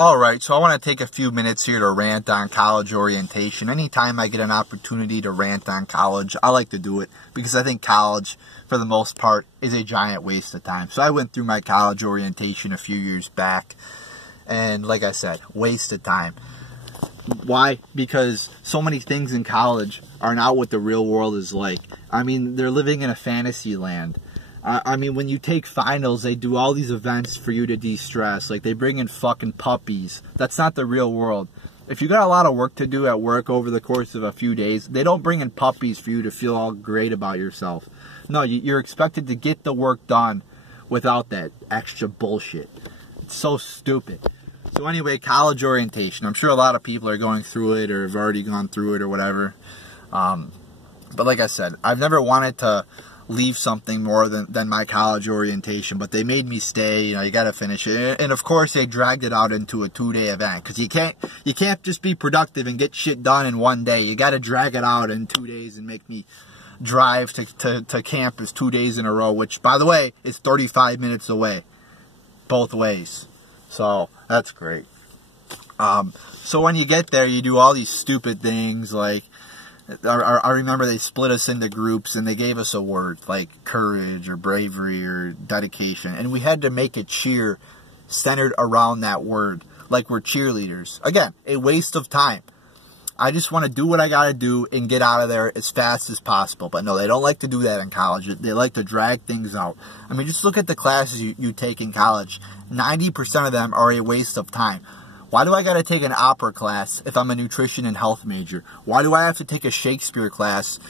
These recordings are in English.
Alright, so I want to take a few minutes here to rant on college orientation. Anytime I get an opportunity to rant on college, I like to do it because I think college, for the most part, is a giant waste of time. So I went through my college orientation a few years back, and like I said, waste of time. Why? Because so many things in college are not what the real world is like. I mean, they're living in a fantasy land. I mean, when you take finals, they do all these events for you to de-stress. Like, they bring in fucking puppies. That's not the real world. If you got a lot of work to do at work over the course of a few days, they don't bring in puppies for you to feel all great about yourself. No, you're expected to get the work done without that extra bullshit. It's so stupid. So anyway, college orientation. I'm sure a lot of people are going through it or have already gone through it or whatever. But like I said, I've never wanted to leave something more than my college orientation, but they made me stay. You know, you got to finish it, and of course they dragged it out into a 2-day event because you can't just be productive and get shit done in one day. You got to drag it out in 2 days and make me drive to campus 2 days in a row, which, by the way, is 35 minutes away both ways. So that's great. So when you get there, you do all these stupid things like, I remember they split us into groups and they gave us a word like courage or bravery or dedication, and we had to make a cheer centered around that word like we're cheerleaders. Again, a waste of time. I just want to do what I got to do and get out of there as fast as possible. But no, they don't like to do that in college. They like to drag things out. I mean, just look at the classes you take in college. 90% of them are a waste of time. Why do I got to take an opera class if I'm a nutrition and health major? Why do I have to take a Shakespeare class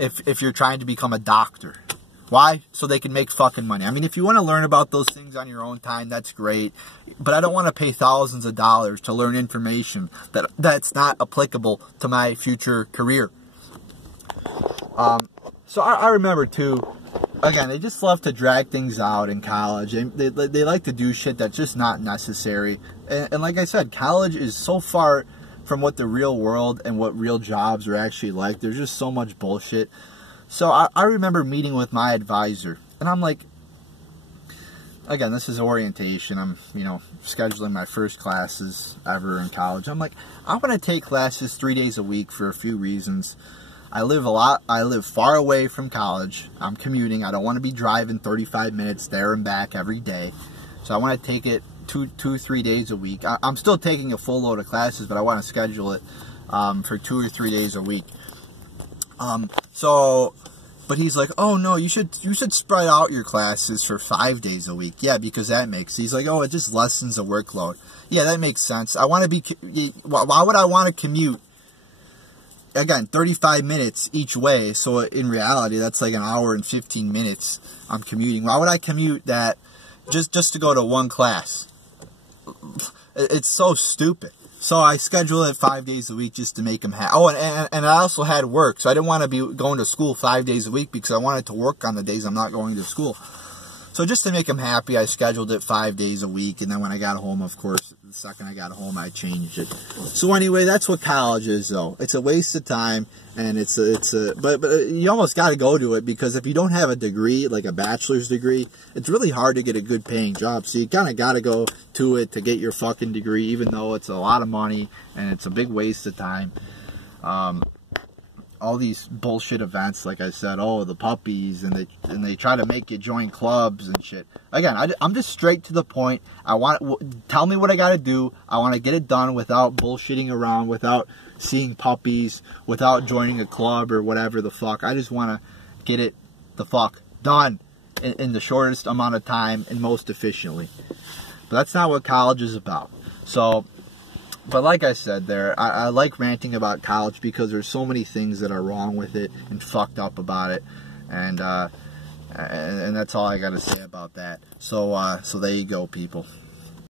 if you're trying to become a doctor? Why? So they can make fucking money. I mean, if you want to learn about those things on your own time, that's great. But I don't want to pay thousands of dollars to learn information that's not applicable to my future career. So I remember, too, again, they just love to drag things out in college. They like to do shit that's just not necessary. And like I said, college is so far from what the real world and what real jobs are actually like. There's just so much bullshit. So I remember meeting with my advisor, and I'm like, again, this is orientation. I'm, scheduling my first classes ever in college. I'm like, I want to take classes 3 days a week for a few reasons. I live far away from college. I'm commuting. I don't want to be driving 35 minutes there and back every day. So I want to take it 3 days a week. I'm still taking a full load of classes, but I want to schedule it for 2 or 3 days a week. But he's like, oh no, you should spread out your classes for 5 days a week. Yeah, because that makes, he's like, oh, it just lessens the workload. Yeah, that makes sense. Why would I want to commute? Again, 35 minutes each way, so in reality, that's like an hour and 15 minutes I'm commuting. Why would I commute that just to go to one class? It's so stupid. So I scheduled it 5 days a week just to make him happy. Oh, and I also had work, so I didn't want to be going to school 5 days a week because I wanted to work on the days I'm not going to school. So just to make him happy, I scheduled it 5 days a week, and then when I got home, of course, the second I got home, I changed it. So anyway, that's what college is, though. It's a waste of time, and but you almost got to go to it because if you don't have a degree, like a bachelor's degree, it's really hard to get a good paying job. So you kind of got to go to it to get your fucking degree, even though it's a lot of money and it's a big waste of time. All these bullshit events, like I said, oh, the puppies, and they try to make you join clubs and shit. Again, I'm just straight to the point. Tell me what I got to do. I want to get it done without bullshitting around, without seeing puppies, without joining a club or whatever the fuck. I just want to get it the fuck done in the shortest amount of time and most efficiently. But that's not what college is about. So, but like I said there, I like ranting about college because there's so many things that are wrong with it and fucked up about it. And that's all I got to say about that. So there you go, people.